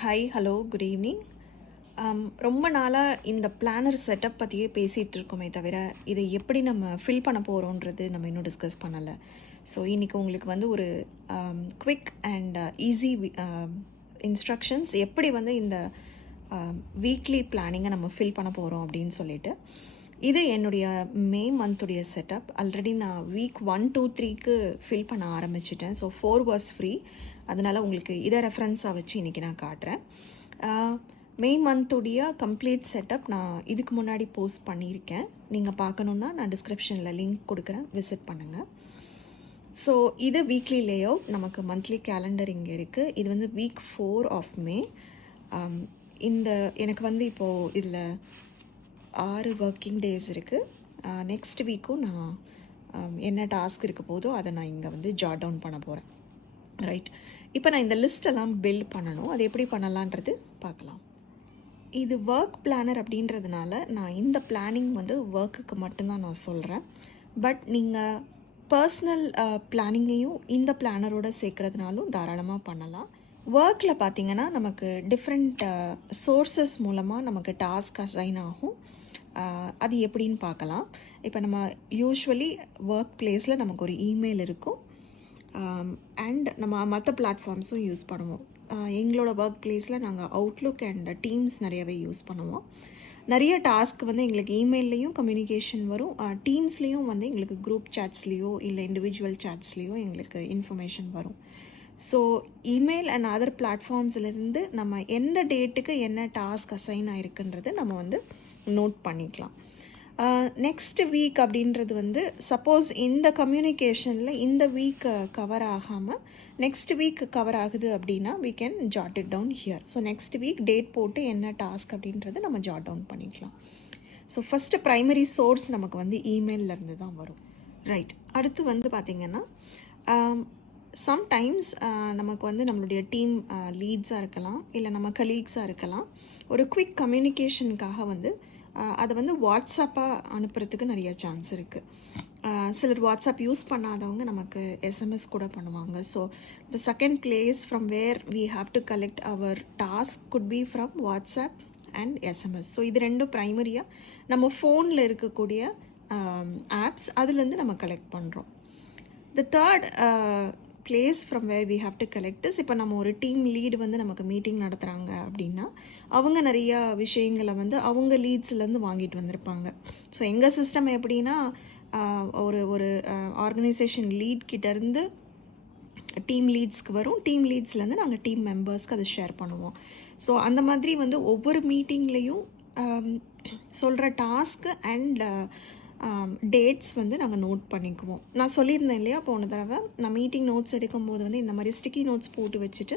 Hi hello good evening. ரொம்ப நாளாக இந்த பிளானர் செட்டப் பற்றியே பேசிகிட்டு இருக்கோமே தவிர இதை எப்படி நம்ம ஃபில் பண்ண போகிறோன்றது நம்ம இன்னும் டிஸ்கஸ் பண்ணலை. ஸோ இன்றைக்கி உங்களுக்கு வந்து ஒரு குவிக் அண்ட் ஈஸி இன்ஸ்ட்ரக்ஷன்ஸ் எப்படி வந்து இந்த வீக்லி பிளானிங்கை நம்ம ஃபில் பண்ண போகிறோம் அப்படின்னு சொல்லிட்டு. இது என்னுடைய மே மந்த்துடைய செட்டப். ஆல்ரெடி நான் வீக் 1, 2, 3க்கு ஃபில் பண்ண ஆரம்பிச்சிட்டேன். So 4 was free. அதனால் உங்களுக்கு இதை ரெஃபரன்ஸாக வச்சு இன்றைக்கி நான் காட்டுறேன். மே மந்த்துடைய கம்ப்ளீட் செட்டப் நான் இதுக்கு முன்னாடி போஸ்ட் பண்ணியிருக்கேன். நீங்கள் பார்க்கணுன்னா நான் டிஸ்கிரிப்ஷனில் லிங்க் கொடுக்குறேன், விசிட் பண்ணுங்கள். ஸோ இது வீக்லி லே அவுட். நமக்கு மந்த்லி கேலண்டர் இங்கே இருக்குது. இது வந்து வீக் 4 ஆஃப் மே. இந்த எனக்கு வந்து இப்போது இதில் 6 ஒர்க்கிங் டேஸ் இருக்குது. நெக்ஸ்ட் வீக்கும் நான் என்ன டாஸ்க் இருக்க போதோ அதை நான் இங்கே வந்து ஜாட் டவுன் பண்ண போகிறேன். ரைட், இப்போ நான் இந்த லிஸ்ட்டெல்லாம் பில்ட் பண்ணணும். அது எப்படி பண்ணலான்றது பார்க்கலாம். இது ஒர்க் பிளானர் அப்படின்றதுனால நான் இந்த பிளானிங் வந்து ஒர்க்குக்கு மட்டும்தான் நான் சொல்கிறேன். பட் நீங்கள் பர்சனல் பிளானிங்கையும் இந்த பிளானரோட சேர்க்குறதுனாலும் தாராளமாக பண்ணலாம். ஒர்க்கில் பார்த்திங்கன்னா நமக்கு டிஃப்ரெண்ட் சோர்ஸஸ் மூலமாக நமக்கு டாஸ்க் அசைன் ஆகும். அது எப்படின்னு பார்க்கலாம். இப்போ நம்ம யூஸ்வலி ஒர்க் பிளேஸில் நமக்கு ஒரு இமெயில் இருக்கும். அண்ட் நம்ம மற்ற பிளாட்ஃபார்ம்ஸும் யூஸ் பண்ணுவோம். எங்களோட ஒர்க் பிளேஸில் நாங்கள் அவுட்லுக் அண்ட் டீம்ஸ் நிறையவே யூஸ் பண்ணுவோம். நிறைய டாஸ்க் வந்து எங்களுக்கு இமெயில்லையும் கம்யூனிகேஷன் வரும். டீம்ஸ்லேயும் வந்து எங்களுக்கு குரூப் சாட்ஸ்லேயோ இல்லை இண்டிவிஜுவல் சாட்ஸ்லேயோ எங்களுக்கு இன்ஃபர்மேஷன் வரும். ஸோ இமெயில் அண்ட் அதர் பிளாட்ஃபார்ம்ஸ்லேருந்து நம்ம எந்த டேட்டுக்கு என்ன டாஸ்க் அசைன் ஆகிருக்குன்றது நம்ம வந்து நோட் பண்ணிக்கலாம். நெக்ஸ்ட் வீக் அப்படின்றது வந்து சப்போஸ் இந்த கம்யூனிகேஷனில் இந்த வீக் கவர் ஆகாமல் நெக்ஸ்ட் வீக் கவர் ஆகுது அப்படின்னா we can jot it down here. So next week date போட்டு என்ன டாஸ்க் அப்படின்றது நம்ம ஜாட் டவுன் பண்ணிக்கலாம். ஸோ ஃபஸ்ட்டு ப்ரைமரி சோர்ஸ் நமக்கு வந்து இமெயிலேருந்து தான் வரும். ரைட், அடுத்து வந்து பார்த்திங்கன்னா சம்டைம்ஸ் நமக்கு வந்து நம்மளுடைய டீம் லீட்ஸாக இருக்கலாம், இல்லை நம்ம கலீக்ஸாக இருக்கலாம். ஒரு குவிக் கம்யூனிகேஷனுக்காக வந்து அதை வந்து வாட்ஸ்அப்பாக அனுப்புறதுக்கு நிறைய சான்ஸ் இருக்குது. சிலர் வாட்ஸ்அப் யூஸ் பண்ணாதவங்க நமக்கு எஸ்எம்எஸ் கூட பண்ணுவாங்க. So the second place from where we have to collect our task could be from WhatsApp and SMS. So இது ரெண்டும் ப்ரைமரியாக நம்ம ஃபோனில் இருக்கக்கூடிய ஆப்ஸ் அதுலேருந்து நம்ம கலெக்ட் பண்ணுறோம். The third place from where we have to collect is, இப்போ நம்ம ஒரு டீம் லீடு வந்து நமக்கு மீட்டிங் நடத்துகிறாங்க அப்படின்னா அவங்க நிறையா விஷயங்களை வந்து அவங்க லீட்ஸ்லேருந்து வாங்கிட்டு வந்திருப்பாங்க. ஸோ எங்கள் சிஸ்டம் எப்படின்னா ஒரு ஒரு ஆர்கனைசேஷன் லீட் கிட்டேருந்து டீம் லீட்ஸ்க்கு வரும். டீம் லீட்ஸ்லேருந்து நாங்கள் டீம் மெம்பர்ஸ்க்கு அதை ஷேர் பண்ணுவோம். ஸோ அந்த மாதிரி வந்து ஒவ்வொரு மீட்டிங்லேயும் சொல்கிற டாஸ்க்கு அண்ட் டேட்ஸ் வந்து நாங்கள் நோட் பண்ணிக்குவோம். நான் சொல்லியிருந்தேன் இல்லையா போன தடவை நான் மீட்டிங் நோட்ஸ் எடுக்கும்போது வந்து இந்த மாதிரி ஸ்டிக்கி நோட்ஸ் போட்டு வச்சுட்டு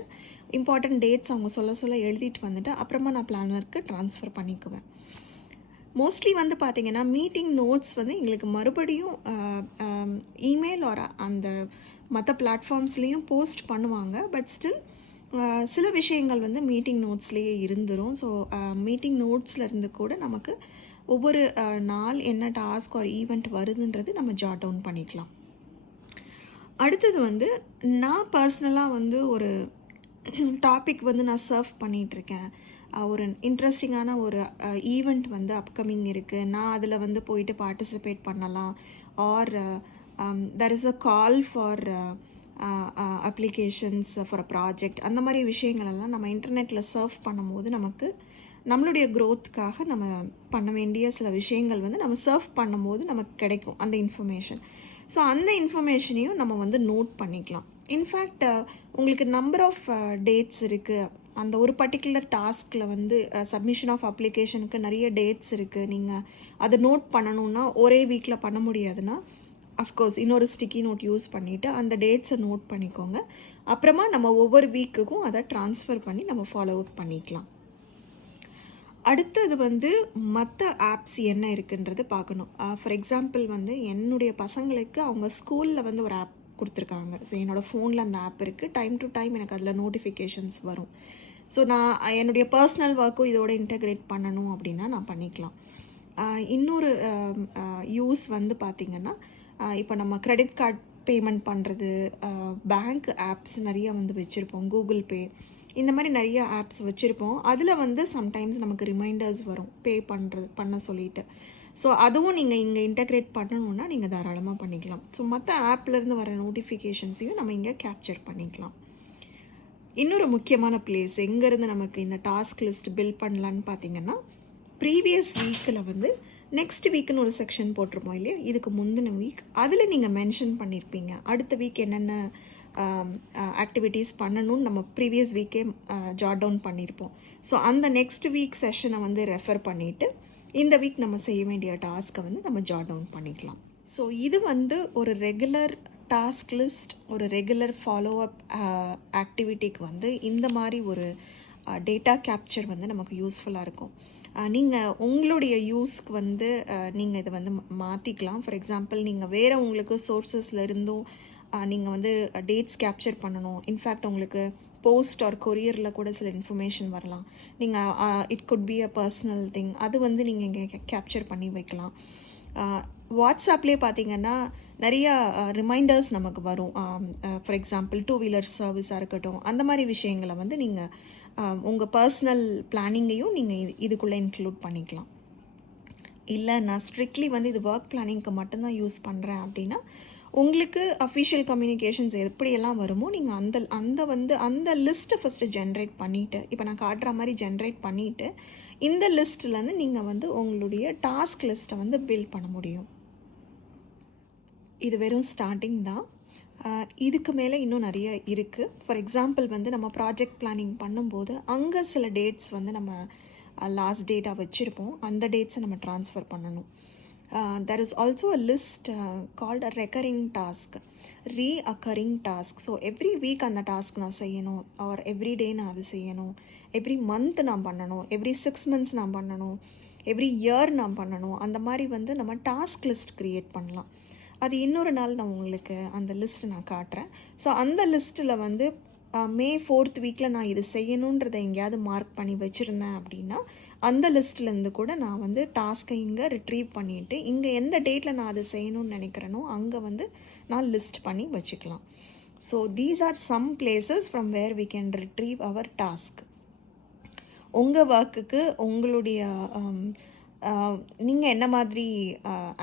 இம்பார்ட்டன்ட் டேட்ஸ் அவங்க சொல்ல எழுதிட்டு வந்துட்டு அப்புறமா நான் பிளானருக்கு ட்ரான்ஸ்ஃபர் பண்ணிக்குவேன். மோஸ்ட்லி வந்து பார்த்திங்கன்னா மீட்டிங் நோட்ஸ் வந்து எங்களுக்கு மறுபடியும் இமெயில் ஒரு அந்த மற்ற பிளாட்ஃபார்ம்ஸ்லேயும் போஸ்ட் பண்ணுவாங்க. பட் ஸ்டில் சில விஷயங்கள் வந்து மீட்டிங் நோட்ஸ்லேயே இருந்துரும். ஸோ மீட்டிங் நோட்ஸில் இருந்து கூட நமக்கு ஒவ்வொரு நாள் என்ன டாஸ்க் ஒரு ஈவெண்ட் வருதுன்றது நம்ம ஜாட் டவுன் பண்ணிக்கலாம். அடுத்தது வந்து நான் பர்சனலாக வந்து ஒரு டாபிக் வந்து நான் சர்வ் பண்ணிகிட்ருக்கேன். ஒரு இன்ட்ரெஸ்டிங்கான ஒரு ஈவெண்ட் வந்து அப்கமிங் இருக்குது, நான் அதில் வந்து போயிட்டு பார்ட்டிசிபேட் பண்ணலாம். Or there is a call for applications for a project. அந்த மாதிரி விஷயங்களெல்லாம் நம்ம இன்டர்நெட்டில் சர்வ் பண்ணும்போது நமக்கு நம்மளுடைய க்ரோத்துக்காக நம்ம பண்ண வேண்டிய சில விஷயங்கள் வந்து நம்ம சர்வ் பண்ணும்போது நமக்கு கிடைக்கும் அந்த இன்ஃபர்மேஷன். ஸோ அந்த இன்ஃபர்மேஷனையும் நம்ம வந்து நோட் பண்ணிக்கலாம். இன்ஃபேக்ட் உங்களுக்கு நம்பர் ஆஃப் டேட்ஸ் இருக்குது. அந்த ஒரு பர்டிகுலர் டாஸ்கில் வந்து சப்மிஷன் ஆஃப் அப்ளிகேஷனுக்கு நிறைய டேட்ஸ் இருக்குது. நீங்கள் அதை நோட் பண்ணணுன்னா ஒரே வீக்கில் பண்ண முடியாதுன்னா அஃப்கோர்ஸ் இன்னொரு ஸ்டிக்கி நோட் யூஸ் பண்ணிவிட்டு அந்த டேட்ஸை நோட் பண்ணிக்கோங்க. அப்புறமா நம்ம ஒவ்வொரு வீக்குக்கும் அதை ட்ரான்ஸ்ஃபர் பண்ணி நம்ம ஃபாலோ அப் பண்ணிக்கலாம். அடுத்தது வந்து மற்ற ஆப்ஸ் என்ன இருக்குன்றது பார்க்கணும். ஃபார் எக்ஸாம்பிள் வந்து என்னுடைய பசங்களுக்கு அவங்க ஸ்கூலில் வந்து ஒரு ஆப் கொடுத்துருக்காங்க. ஸோ என்னோடய ஃபோனில் அந்த ஆப் இருக்குது. டைம் டு டைம் எனக்கு அதில் நோட்டிஃபிகேஷன்ஸ் வரும். ஸோ நான் என்னுடைய பர்சனல் ஒர்க்கும் இதோட இன்டெகிரேட் பண்ணணும் அப்படின்னா நான் பண்ணிக்கலாம். இன்னொரு யூஸ் வந்து பார்த்திங்கன்னா இப்போ நம்ம கிரெடிட் கார்டு பேமெண்ட் பண்ணுறது, பேங்க் ஆப்ஸ் நிறைய வந்து வச்சுருப்போம். கூகுள் பே, இந்த மாதிரி நிறைய ஆப்ஸ் வச்சுருப்போம். அதில் வந்து சம்டைம்ஸ் நமக்கு ரிமைண்டர்ஸ் வரும் பே பண்ண சொல்லிட்டு. ஸோ அதுவும் நீங்கள் இங்கே இன்டகிரேட் பண்ணணுன்னா நீங்கள் தாராளமாக பண்ணிக்கலாம். ஸோ மற்ற ஆப்லேருந்து வர நோட்டிஃபிகேஷன்ஸையும் நம்ம இங்கே கேப்சர் பண்ணிக்கலாம். இன்னொரு முக்கியமான பிளேஸ் எங்கேருந்து நமக்கு இந்த டாஸ்க் லிஸ்ட் பில்ட் பண்ணலான்னு பார்த்தீங்கன்னா, ப்ரீவியஸ் வீக்கில் வந்து நெக்ஸ்ட் வீக்குன்னு ஒரு செக்ஷன் போட்டிருப்போம் இல்லையா, இதுக்கு முந்தின வீக். அதில் நீங்கள் மென்ஷன் பண்ணியிருப்பீங்க அடுத்த வீக் என்னென்ன ஆக்டிவிட்டீஸ் பண்ணணும்னு நம்ம ப்ரீவியஸ் வீக்கே ஜாட் டவுன் பண்ணியிருப்போம். ஸோ அந்த நெக்ஸ்ட் வீக் செஷனை வந்து ரெஃபர் பண்ணிவிட்டு இந்த வீக் நம்ம செய்ய வேண்டிய டாஸ்க்கை வந்து நம்ம ஜாட் டவுன் பண்ணிக்கலாம். ஸோ இது வந்து ஒரு ரெகுலர் டாஸ்க் லிஸ்ட், ஒரு ரெகுலர் ஃபாலோ அப் ஆக்டிவிட்டிக்கு வந்து இந்த மாதிரி ஒரு டேட்டா கேப்சர் வந்து நமக்கு யூஸ்ஃபுல்லாக இருக்கும். நீங்கள் உங்களுடைய யூஸ்க்கு வந்து நீங்கள் இதை வந்து மாற்றிக்கலாம். ஃபார் எக்ஸாம்பிள், நீங்கள் வேறு உங்களுக்கு சோர்ஸஸில் இருந்தும் நீங்கள் வந்து டேட்ஸ் கேப்சர் பண்ணணும். இன்ஃபேக்ட் உங்களுக்கு போஸ்ட் ஆர் கொரியரில் கூட சில இன்ஃபர்மேஷன் வரலாம். நீங்கள் it could be a personal thing, அது வந்து நீங்கள் இங்கே கேப்சர் பண்ணி வைக்கலாம். வாட்ஸ்அப்லேயே பார்த்தீங்கன்னா நிறையா ரிமைண்டர்ஸ் நமக்கு வரும். ஃபார் எக்ஸாம்பிள் 2 வீலர் சர்வீஸாக இருக்கட்டும், அந்த மாதிரி விஷயங்களை வந்து நீங்கள் உங்கள் பர்சனல் பிளானிங்கையும் நீங்கள் இதுக்குள்ளே இன்க்ளூட் பண்ணிக்கலாம். இல்லை நான் ஸ்ட்ரிக்ட்லி வந்து இது ஒர்க் பிளானிங்க்கு மட்டும்தான் யூஸ் பண்ணுறேன் அப்படின்னா, உங்களுக்கு அஃபிஷியல் கம்யூனிகேஷன்ஸ் எப்படியெல்லாம் வருமோ நீங்கள் அந்த லிஸ்ட்டை ஃபஸ்ட்டு ஜென்ரேட் பண்ணிவிட்டு, இப்போ நான் காட்டுற மாதிரி ஜென்ரேட் பண்ணிவிட்டு இந்த லிஸ்ட்லேருந்து நீங்கள் வந்து உங்களுடைய டாஸ்க் லிஸ்ட்டை வந்து பில்ட் பண்ண முடியும். இது வெறும் ஸ்டார்டிங் தான். இதுக்கு மேலே இன்னும் நிறைய இருக்குது. ஃபார் எக்ஸாம்பிள் வந்து நம்ம ப்ராஜெக்ட் பிளானிங் பண்ணும்போது அங்கே சில டேட்ஸ் வந்து நம்ம லாஸ்ட் டேட்டாக வச்சுருப்போம். அந்த டேட்ஸை நம்ம ட்ரான்ஸ்ஃபர் பண்ணணும். There is also a list called a recurring task, reoccurring task. So every week அந்த task நான் செய்யணும், or every day நான் அது செய்யணும், every month நான் பண்ணணும், every 6 months நான் பண்ணணும், every year நான் பண்ணணும். அந்த மாதிரி வந்து நம்ம டாஸ்க் லிஸ்ட் க்ரியேட் பண்ணலாம். அது இன்னொரு நாள் நான் உங்களுக்கு அந்த லிஸ்ட் நான் காட்டுறேன். ஸோ அந்த லிஸ்ட்டில் வந்து மே 4th வீக்கில் நான் இது செய்யணுன்றதை எங்கேயாவது மார்க் பண்ணி வச்சுருந்தேன் அப்படின்னா, அந்த லிஸ்ட்லேருந்து கூட நான் வந்து டாஸ்க்கை இங்கே ரிட்ரீவ் பண்ணிவிட்டு இங்கே எந்த டேட்டில் நான் அதை செய்யணும்னு நினைக்கிறேனோ அங்கே வந்து நான் லிஸ்ட் பண்ணி வச்சுக்கலாம். So these are some places from where we can retrieve our task. உங்கள் ஒர்க்குக்கு உங்களுடைய நீங்கள் என்ன மாதிரி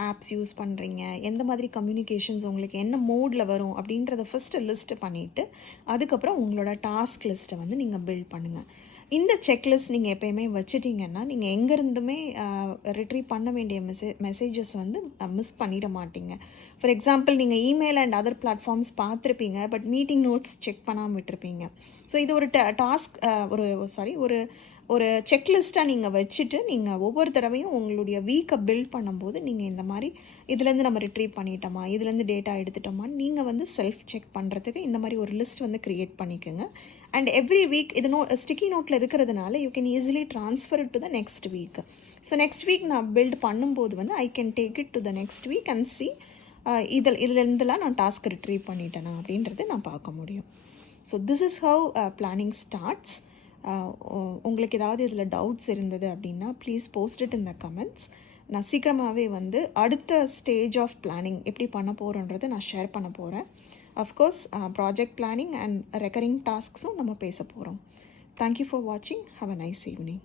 ஆப்ஸ் யூஸ் பண்ணுறீங்க, எந்த மாதிரி கம்யூனிகேஷன்ஸ் உங்களுக்கு என்ன மோடில் வரும் அப்படின்றத ஃபஸ்ட்டு லிஸ்ட்டு பண்ணிவிட்டு அதுக்கப்புறம் உங்களோட டாஸ்க் லிஸ்ட்டை வந்து நீங்கள் பில்ட் பண்ணுங்கள். இந்த செக்லிஸ்ட் நீங்கள் எப்போயுமே வச்சுட்டிங்கன்னா நீங்கள் எங்கேருந்துமே ரிட்ரீவ் பண்ண வேண்டிய மெசேஜஸ் வந்து மிஸ் பண்ணிட மாட்டீங்க. ஃபார் எக்ஸாம்பிள், நீங்கள் இமெயில் அண்ட் அதர் பிளாட்ஃபார்ம்ஸ் பார்த்துருப்பீங்க, பட் மீட்டிங் நோட்ஸ் செக் பண்ணாமல் விட்டுருப்பீங்க. ஸோ இது ஒரு டாஸ்க் ஒரு செக்லிஸ்ட்டாக நீங்கள் வச்சுட்டு நீங்கள் ஒவ்வொரு தடவையும் உங்களுடைய வீக்கை பில்ட் பண்ணும்போது நீங்கள் இந்த மாதிரி இதுலேருந்து நம்ம ரிட்ரீவ் பண்ணிட்டோமா, இதுலேருந்து டேட்டா எடுத்துட்டோமான்னு நீங்கள் வந்து செல்ஃப் செக் பண்ணுறதுக்கு இந்த மாதிரி ஒரு லிஸ்ட் வந்து க்ரியேட் பண்ணிக்கோங்க. அண்ட் எவ்ரி வீக் இது ஸ்டிக்கி நோட்டில் இருக்கிறதுனால you can easily transfer it to the next week. So next week நான் பில்ட் பண்ணும்போது வந்து I can take it to the next week and see இதுலேருந்துலாம் நான் டாஸ்க் ரிட்ரீவ் பண்ணிட்டேனா அப்படின்றத நான் பார்க்க முடியும். So this is how planning starts. உங்களுக்கு ஏதாவது இதில் டவுட்ஸ் இருந்தது அப்படின்னா please post it in the comments. நான் சீக்கிரமாகவே வந்து அடுத்த ஸ்டேஜ் ஆஃப் பிளானிங் எப்படி பண்ண போகிறோன்றதை நான் ஷேர் பண்ண போகிறேன். Of course project planning and recurring டாஸ்க்ஸும் நம்ம பேச போகிறோம். தேங்க்யூ ஃபார் வாட்சிங். Have a nice evening.